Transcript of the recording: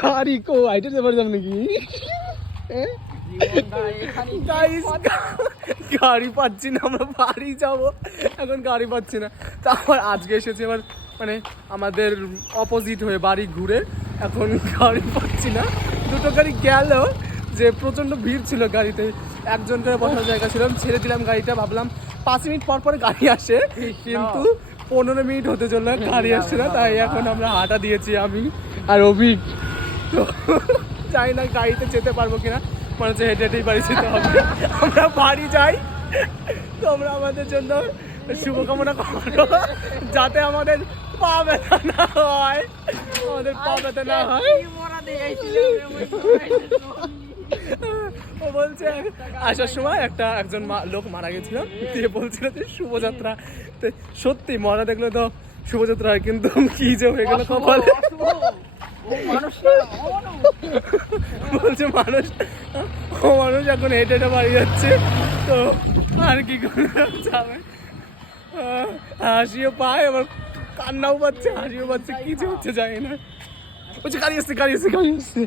গাড়ি কো আইটা যাবার যাব নাকি গাড়ি পাচ্ছি না, আমরা বাড়ি যাবো এখন, গাড়ি পাচ্ছি না। তারপর আজকে এসেছি এবার মানে আমাদের অপোজিট হয়ে বাড়ি ঘুরে, এখন গাড়ি পাচ্ছি না। দুটো গাড়ি গেল, যে প্রচণ্ড ভিড় ছিল গাড়িতে, একজন করে বসার জায়গা ছিল, ছেড়ে দিলাম গাড়িটা, ভাবলাম 5 মিনিট পর পরে গাড়ি আসে, কিন্তু 15 মিনিট হতে চললো গাড়ি আসছে না। তাই এখন আমরা হাঁটা দিয়েছি আমি আর অভিক, তো চাই না গাড়িতে যেতে পারবো কিনা, মনে হচ্ছে হেঁটে হেঁটেই বাড়ি যেতে হবে। আমরা বাড়ি যাই, তোমরা আমাদের জন্য শুভকামনা করো যাতে আমাদের পা ব্যথা না হয়, আমাদের পা ব্যথা না হয়। ও বলছে আসার সময় একজন লোক মারা গেছিল, দিয়ে বলছিল যে শুভযাত্রা। সত্যি মরা দেখলে তো শুভযাত্রা হয়, কিন্তু কি যে হয়ে গেল কপালে। বলছে মানুষ এখন হেঁটে হেঁটে বাড়ি যাচ্ছে, তো আর কি করে যাবে। হাসিও পায়, আবার কান্নাও পাচ্ছে, হাসিও পাচ্ছে, কি যে হচ্ছে জানি না। বলছে গাড়ি আসছে।